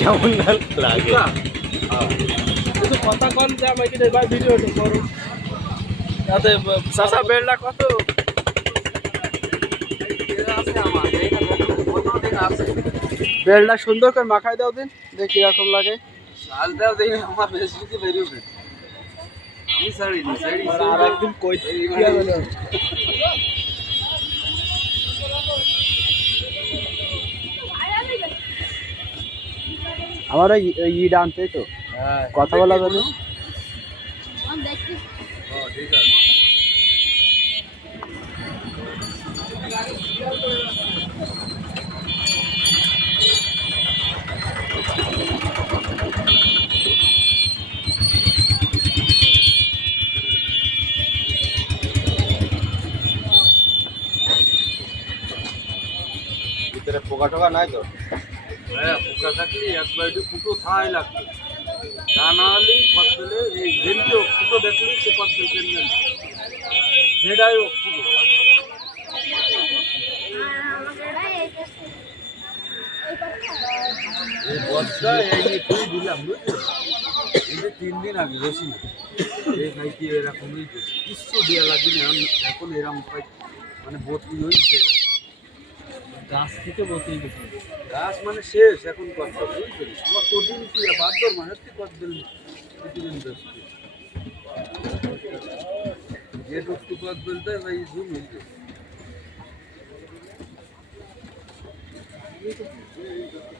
কেমন না লাগে? কথা কন যে আমাকে এবার ভিডিওটা করো। যাতে চাষা বেলটা কত? বেলটা সুন্দর করে মাখাই দাও দিন দেখি কীরকম লাগে। সালটাও দেখি আমার ফেসবুকে বেরিয়ে আমি আর কই আমার ওই ইট আনতে তো? হ্যাঁ। কথা বলা যাবে? ভিতরে পোকা টোকা নাই তো? হ্যাঁ পোকা থাকলে একটু ফুটো থাই লাগবে। তা না হলেই দিলে এই ভেলকেও ফুটো দেখলে সে ফুটো। এই বস্তা এই তুই দিলাম, বুঝলি? তিন দিন আগে বেশি এই ভাইটি এরকমই কিচ্ছু দেওয়া লাগবে না এখন এরকম মানে ভর্তি হয়েছে। গাছ থেকে বসেই গেছে গাছ মানে শেষ, এখন কত বুঝলি? আমার কঠিন কি বাদর মানে তুই কত দিন প্রতিদিন ব্যস্ত যে টুকটু কত বলতে ভাই জুম হয়েছে ওই দেখেন গাড়ি গেলে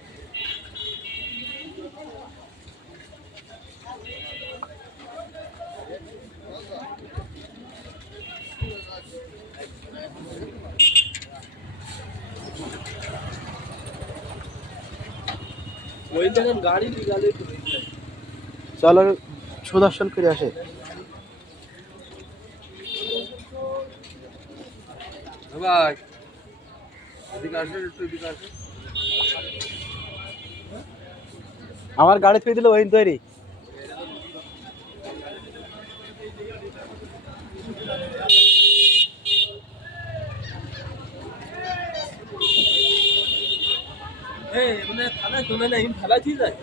চলো সুদর্শন করে আসে। ভাই আমার গাড়ি থুই দিলে ওই তৈরি থানায় চলে না ফেলা ঠিক যায়